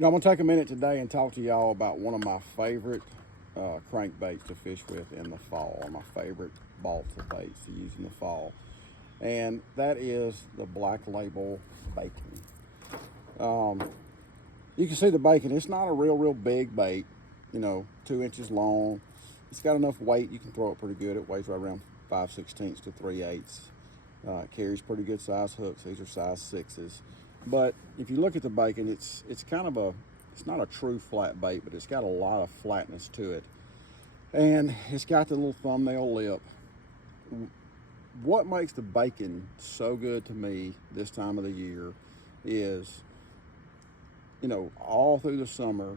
Now, I'm going to take a minute today and talk to y'all about one of my favorite crankbaits to fish with in the fall, or my favorite balsa baits to use in the fall. And that is the Black Label Bacon. You can see the bacon. It's not a real big bait, 2 inches long. It's got enough weight, you can throw it pretty good. It weighs right around 5/16 to 3/8. It carries pretty good size hooks. These are size 6s. But if you look at the bacon, it's kind of it's not a true flat bait, but it's got a lot of flatness to it. And it's got the little thumbnail lip. What makes the bacon so good to me this time of the year is, all through the summer,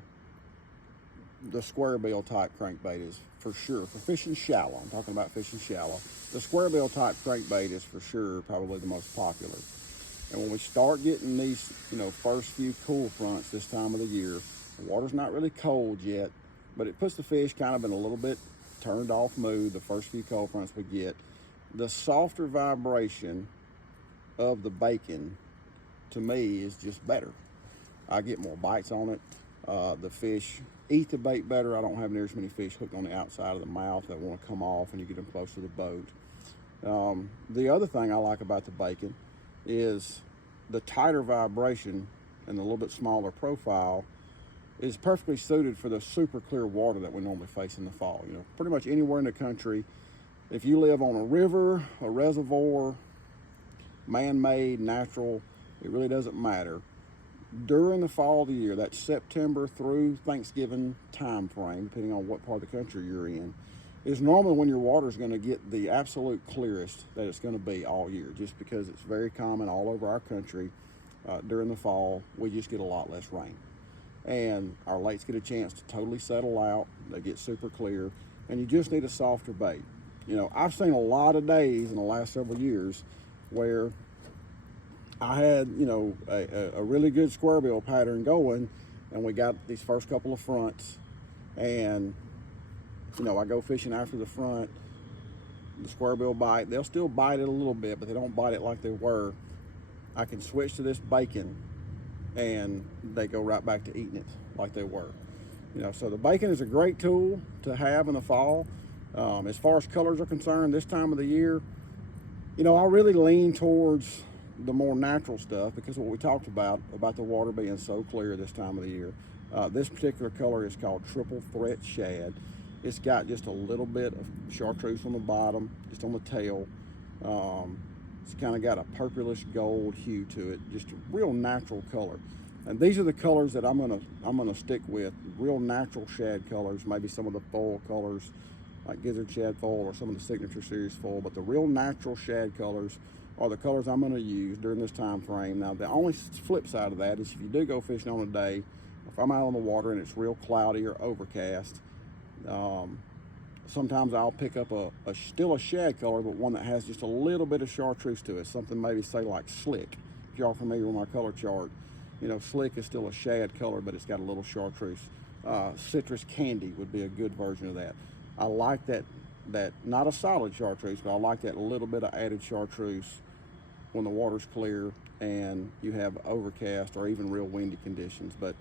the square bill type crankbait is for sure, for fishing shallow, I'm talking about fishing shallow, the square bill type crankbait is for sure probably the most popular. And when we start getting these, first few cool fronts this time of the year, the water's not really cold yet, but it puts the fish kind of in a little bit turned off mood the first few cold fronts we get. The softer vibration of the bacon, to me, is just better. I get more bites on it. The fish eat the bait better. I don't have near as many fish hooked on the outside of the mouth that want to come off when you get them close to the boat. The other thing I like about the bacon is the tighter vibration and the little bit smaller profile is perfectly suited for the super clear water that we normally face in the fall. Pretty much anywhere in the country, if you live on a river, a reservoir, man-made, natural, it really doesn't matter. During the fall of the year, that's September through Thanksgiving time frame, depending on what part of the country you're in, is normally when your water is going to get the absolute clearest that it's going to be all year, just because it's very common all over our country. During the fall, we just get a lot less rain. And our lakes get a chance to totally settle out. They get super clear, and you just need a softer bait. I've seen a lot of days in the last several years where I had, a really good square bill pattern going, and we got these first couple of fronts, and I go fishing after the front, the square bill bite. They'll still bite it a little bit, but they don't bite it like they were. I can switch to this bacon, and they go right back to eating it like they were. So the bacon is a great tool to have in the fall. As far as colors are concerned, this time of the year, I really lean towards the more natural stuff because what we talked about the water being so clear this time of the year. This particular color is called Triple Threat Shad. It's got just a little bit of chartreuse on the bottom, just on the tail. It's kind of got a purplish gold hue to it, just a real natural color. And these are the colors that I'm gonna stick with, real natural shad colors, maybe some of the foil colors like Gizzard Shad Foil or some of the Signature Series foil, but the real natural shad colors are the colors I'm gonna use during this time frame. Now, the only flip side of that is if you do go fishing on a day, if I'm out on the water and it's real cloudy or overcast, sometimes I'll pick up still a shad color, but one that has just a little bit of chartreuse to it. Something maybe say like Slick. If y'all familiar with my color chart, Slick is still a shad color, but it's got a little chartreuse. Citrus Candy would be a good version of that. I like that not a solid chartreuse, but I like that little bit of added chartreuse when the water's clear and you have overcast or even real windy conditions. But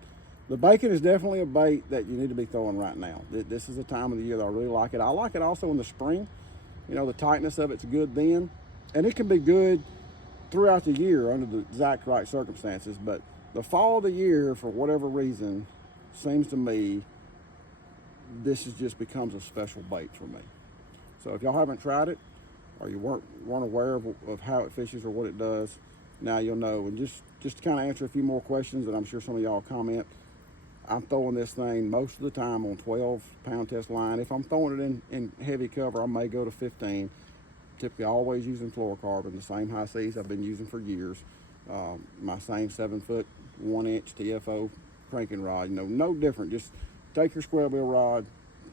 the bacon is definitely a bait that you need to be throwing right now. This is the time of the year that I really like it. I like it also in the spring. The tightness of it's good then. And it can be good throughout the year under the exact right circumstances. But the fall of the year, for whatever reason, seems to me this just becomes a special bait for me. So if y'all haven't tried it, or you weren't aware of how it fishes or what it does, now you'll know. And just to kind of answer a few more questions that I'm sure some of y'all comment, I'm throwing this thing most of the time on 12-pound test line. If I'm throwing it in heavy cover, I may go to 15. Typically always using fluorocarbon, the same high seas I've been using for years. My same 7-foot, 1-inch TFO cranking rod. No different. Just take your square bill rod,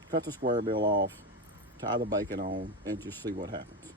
cut the square bill off, tie the bacon on, and just see what happens.